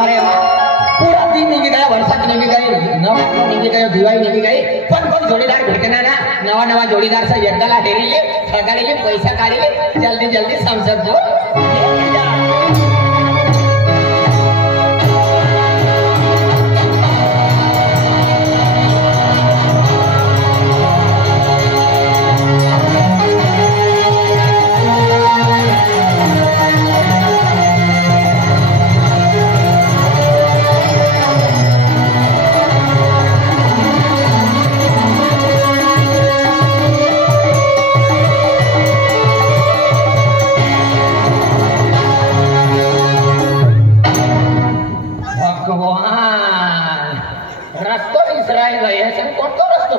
अरे पूरा दिन निघी गया, वर्षात निघी गई, नव निघी गयो, दिवाळी निघी गई, पण कोण जोडीदार भेटना ना. नवा नवा जोडीदार से एकदाला हेरिले, ठगाडीले, पैसा काढीले, जल्दी जल्दी समजत जो.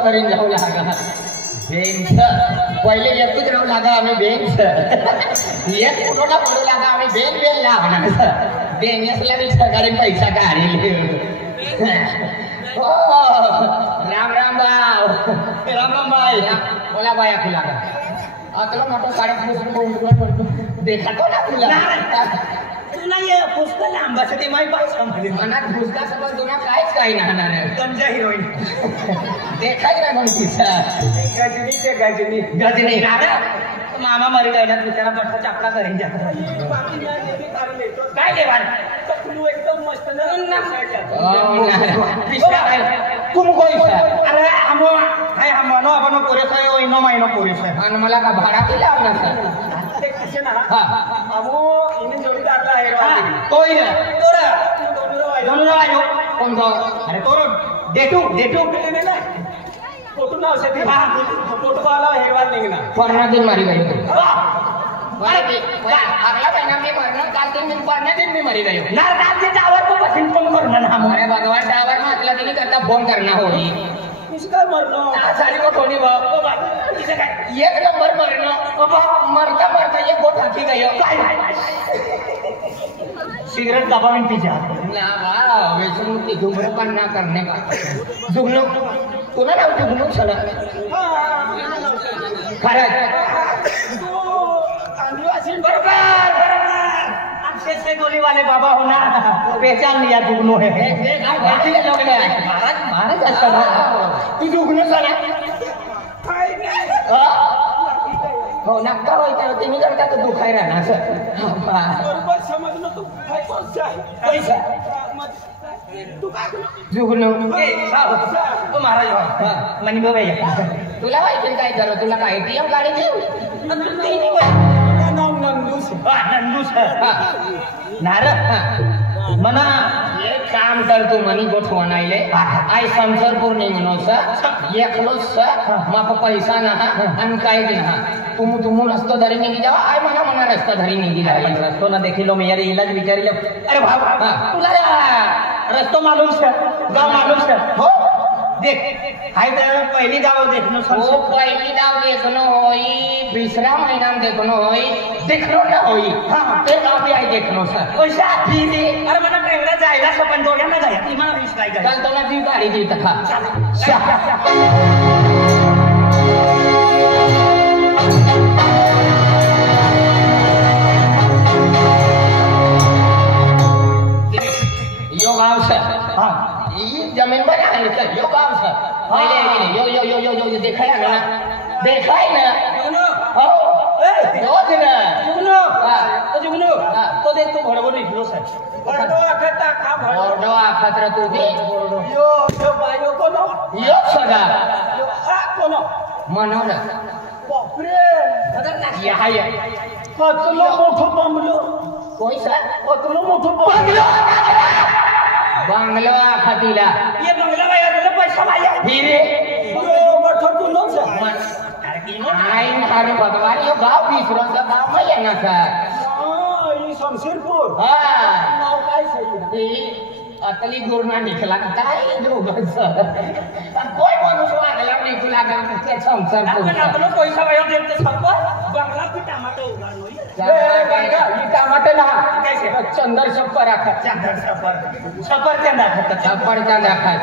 करीन जाऊ लागा बेंच पहिले एकच राहू लागा आम्ही बेंच एक कुठोला पडू लागा आम्ही बेन बेन लावणार बेंचला मी सकाळी पैसा काढील. हो राम राम भाऊ. राम राम भाई. बोला बाया खुला का आता मोठं काढत देखा तो ना तुला तुला ये पुस्तक लांबासाठी माही पैसा मध्ये मनात पुस्तक समज तुला काहीच काही नाही गंजा हिरोईन देखाय ना मग तिचा गजनी ते गजनी गजनी मामा मरी गया बिचारा बट्टा चापड़ा करेंगे काय दे बार तू एकदम मस्त तुम कोई अरे हम है हम नो अपन पुरे से ओ इनो माइनो पुरे से आणि मला का भाडा दिला ना सर ते कसे ना हां हमो इने जोडीदारला आहे रे कोई ना तोरा दोनो आयो कोण को अरे तोरो डेटू डेटू ने ना फोटो ना से थी हां फोटो वाला हेरवाल नहीं ना पढ़ना दिन मारी गई अरे अगला महीना में मरना काल दिन पढ़ने दिन में मरी गई ना रात के टावर को बस इन्फॉर्म करना ना हमारे भगवान टावर में अगला दिन करता फोन करना होगी किसका मरना सारी को थोड़ी बाप एक नंबर मरना बाबा मरता मरता ये गोट हाथी गयो सिगरेट दबावन पीछा ना वाह वैसे मुझे धूम्रपान ना करने का जुगनू तुला ना जुगनू चला खरंच आदिवासी बरोबर अच्छे से गोली वाले बाबा हो ना पहचान लिया जुगनू है भारतीय लोग ने महाराज महाराज असता तू जुगनू चला हो नक्का होता तुम्ही करता तो दुखाय राहणार सर बरोबर समजलं तू काय पैसा जुगनू तू महाराज मनी बाबा तुला माहिती काय करू तुला काय एटीएम गाडी देऊ नंदूस नार मना एक काम कर तू मनी गोठवण आइले आई संसरपूर नहीं मनोस एकलोस माप पैसा ना आणि काय ना तुम रस्तो धरी निघी जावा आय मना मना रस्ता धरी निघी जावा रस्तो ना देखिलो मी यार इलाज विचारी अरे भाव तुला रस्तो मालूम से गाव मालूम से हो देख हाय तर पहिली गाव देखनो हो पहिली गाव देखनो होई दूसरा महीना में देखनो होई देखनो ना होई हां ते गाव भी आई देखनो सर पैसा दीदी अरे मना ट्रेनला जायला सपन दोघ्या ना जाया ती मला विश्वास काय चल तुला ती गाडी दी तखा यो गाव सर हां ये जमीन पर आहे सर यो गाव सर पहिले यो यो यो यो यो देखाय ना देखाय ना हो ए ना जुगनू हां जुगनू तो देख तू भडबड निघलो सर भडो अखता खा भडो अखत्र तू दे यो यो बायो कोनो यो सगा यो आ कोनो मनोर बापरे खतरनाक या हाय कतलो मोठो बंगलो कोई सर कतलो मोठो बंगलो बंगलो खातीला ये बंगला बाया त्याला पैसा बाया हिरे यो मोठो तू नो सर आईन हारे भगवान यो गाव विसरचा गाव नाही आहे ना सर ई शमशेरपूर हां नाव काय सही अतली गुरना निकला काय दोघं सर कोई माणूस वागला निकला का ते शमशेरपूर आपण आपलो पैसा बाया देते सब बंगला की टमाटो उगानो ये टमाटो ना कैसे चंदर सफर आखा चंदर सफर चंदा सफर चंदा खा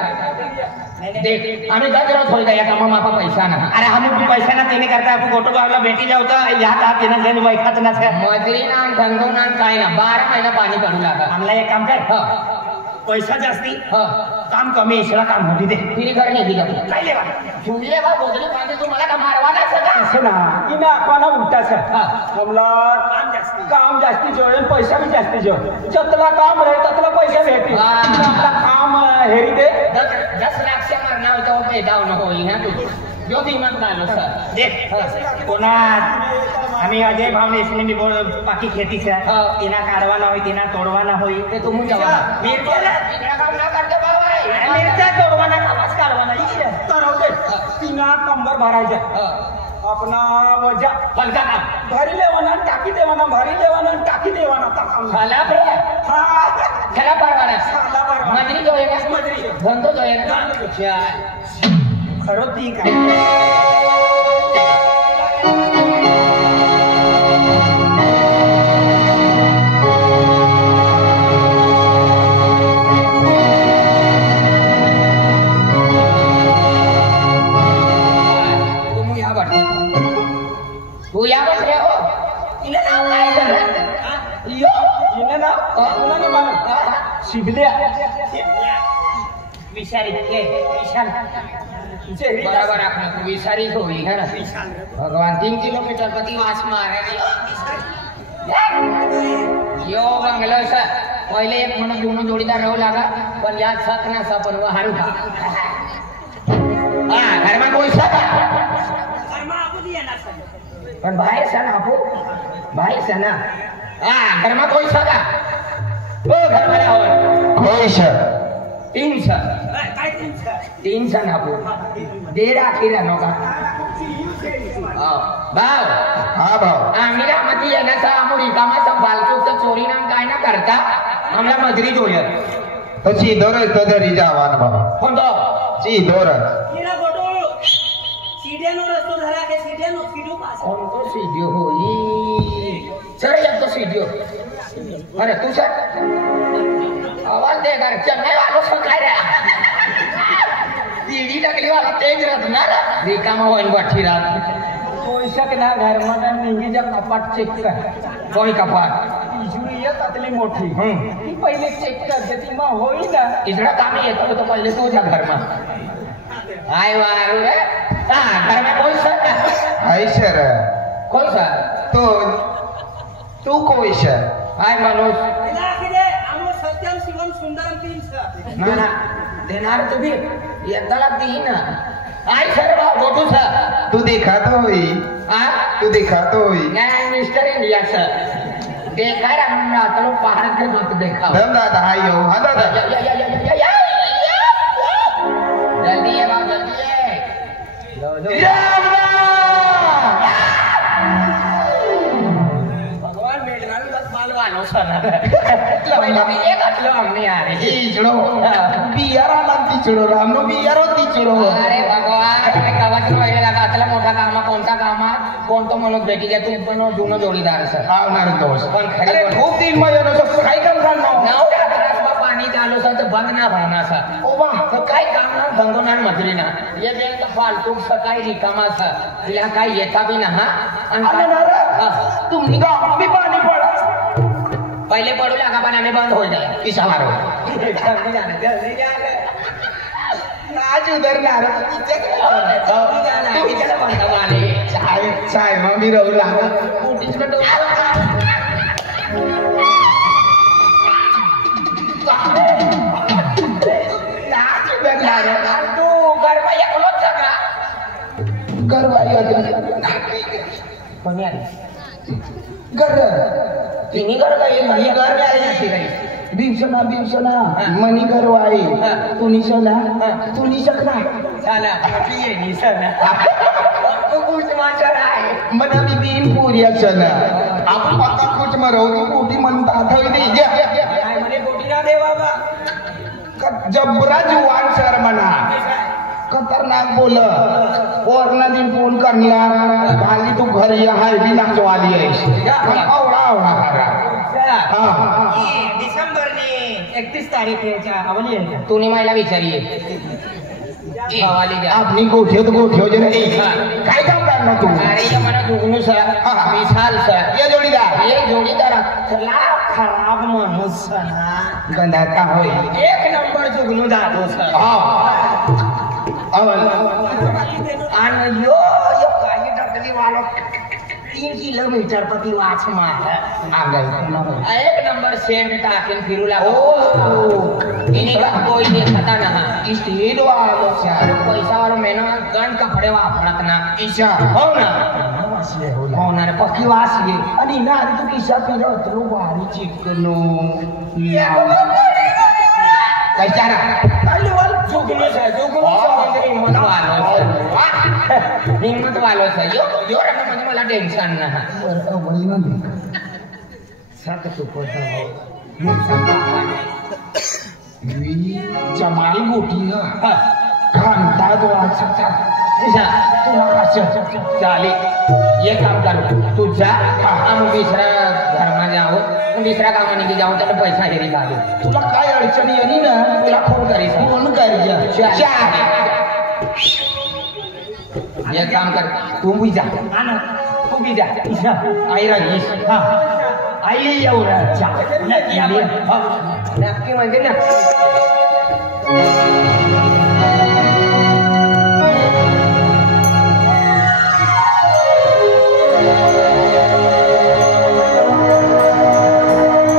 देख आम्ही गजरत होई गया का मापा पैसा ना अरे हम भी पैसा ना देने करता है फोटो बावला बेटी जावता याद आत देना देन वैखात ना मजरी ना धंदो ना काय ना 12 महिना पाणी काढू लागा आमला एक काम कर पैसा जास्ती काम कमी इसला काम होती दे फिरी घर नहीं दिला काय लेवा झुमले बा बोलले पांडे तुम्हाला का मारवाना सगळा असं ना इना आपला उलटाच हमला काम जास्ती जोडे पैसा भी जास्ती जोड जतला काम रहे ततला पैसा भेटी आपला काम हेरी दे 10 लाख से मरना हो तो पैदा न होई ना तू जो दिमाग डालो सर देख कोना आम्ही अजय भावने इसने भी बाकी खेती से तिना काढवाना होई तिना तोडवाना होई ते तुम जवाब मिरच्या इकडे काम ना करते बाबा मिरच्या तोडवाना कामच काढवाना तर होते तिना कंबर भरायचा अपना वजा हलका काम भरी लेवाना टाकी देवाना भरी लेवाना टाकी देवाना काम झाला बरे हा खरा परवाना साला परवाना मजरी जो है मजरी धंधो जो है ना खरो ती काय तू या बस रे हो इने नाव काय कर यो इने ना कोणाने मला शिबल्या विचारी के विशाल बराबर आपने को विचारी होई है ना भगवान 3 किलोमीटर प्रति वास मारे यो बंगलो से पहले एक मन दोनों जोड़ीदार रहो लगा पण याद सक ना सपन वो हारू था घर में कोई सका घर में आपू दिया ना पण बाहेर सण आपू बाहेर सण घर में कोई सका ओ घर में हो कोई सर 3 सर काय 3 सण आपू डेरा खीरा नोका भाव हाँ भाव आम्ही मती आहे ना सा आमुरी कामा सब फालतू तर चोरी नाम काय ना करता आमला मजरी जोया तो सीधो तो धरी जावान भाव कोणतो सीधो हीरा गोटो सीढ़ियानो रस्तो धरा के सीढ़ियानो सीढ़ो पास कोणतो सीडियो होई सर एक तो सीडियो अरे तू सर आवाज दे कर चन्नई वालों से काय रे सीडी टकली वाला तेज रत्नार रिकामा होईन बठी रात कोई शक ना घर में निंगीचा कपाट चेक कर कोई कपाट इजुरी एक अतली मोठी ती पहिले चेक कर देती मग होई ना इकडं काम येतो तो पहिले तुझ्या घर में आय वारू रे घर में कोई सर आई सर कोई सर तो तू कोई सर आय माणूस इलाखिरे आमो सत्यम शिवम सुंदरम 3 सर ना ना देणार तुम्ही एकदाला देईन ना आय सर गोटू सर तू देखा तो हुई तू देखा तो हुई नहीं मिस्टर इंडिया सर देखा रहा चलो पहाड़ के मत देखा दम दादा हाय यो हाँ दादा जल्दी है बाप जल्दी है भगवान मेडराल बस बाल वालों सर एक अटलो हमने आ रही चलो बियारा लगती चलो रामनो बियारो ती चलो अरे भगवान काय कवच व्हायला लागा आतला मोठा कामा कोणता कामा कोणतो म्हणून भेटी घ्या तू पण जुनो जोडीदार सर आवणार दोष पण खरी अरे खूप दिन मध्ये नको काय काम करणार नाव रात्रभर पाणी चालू सर तर बंद ना भरणार सर ओ बा तर काय काम ना बंगोनार मजरी ना ये बेंक फालतू सकाळी रिकामा सर तिला काय येता बी ना तुम्ही का भी पानी पड़ा पहिले पडू लागा पण आम्ही बंद होईल किसा मारो आज उधर चाय चाय मम्मी रहू लागा तू गरबा एकलोच का कोणी आली घर तिन्ही घर काही मनी घर बी आली नसती काही बिवसना मनी घर आई तुनी सना तुनी सकना साला ये नहीं सना तो कुछ माचर आहे मना भी बीन पूरी सना आप पक्का कुछ मरोगी कोटी मनता था नहीं काय म्हणे कोटी ना दे बाबा जबरा जुवान सर मना खतरनाक बोल वरना दिन फोन करला खाली तू घर यहाँ भी नाचवाली है आवड़ा आवड़ा हाँ डिसेंबर ने 31 तारीख है हवाली है तूने मला विचारिये हवाली द्या आपनी गोठ्यो जे नाही काय काम करणार तू अरे ये मला दुगनू सर मिसाल सर ये जोडीदार त्याला खराब माणूस ना गंधा का होय एक नंबर जुगनू दादो सर आणि यो यो काही टकली वालो 3 किलोमीटर प्रति वाच मार एक नंबर सेंट टाकेन फिरू लागो इन्हीं का कोई देखता ना स्टेट वालो अरे पैसा वाला मैंने गन कपडे वापरत ना ईशा हो ना हो ना रे पक्की वास ये आणि ना तू किशा फिरत रो वारी चिकनो काय चारा पहले वाल जुगनू हिम्मत वालो है यो रे म्हणजे मला टेन्शन ना सात तू पोता हो जमाल गोटी ना घंटा तो अच्छा तुला कसं चाले ये काम कर तू जा हम दूसरा घर में जाओ दूसरा काम नहीं जाओ तो पैसा हेरी का दो तुला काय अडचणी येणी ना तुला फोन करी फोन कर जा ये काम कर तू भी जा तू भी जा आई रही हां आई एवढा जा नक्की म्हणजे ना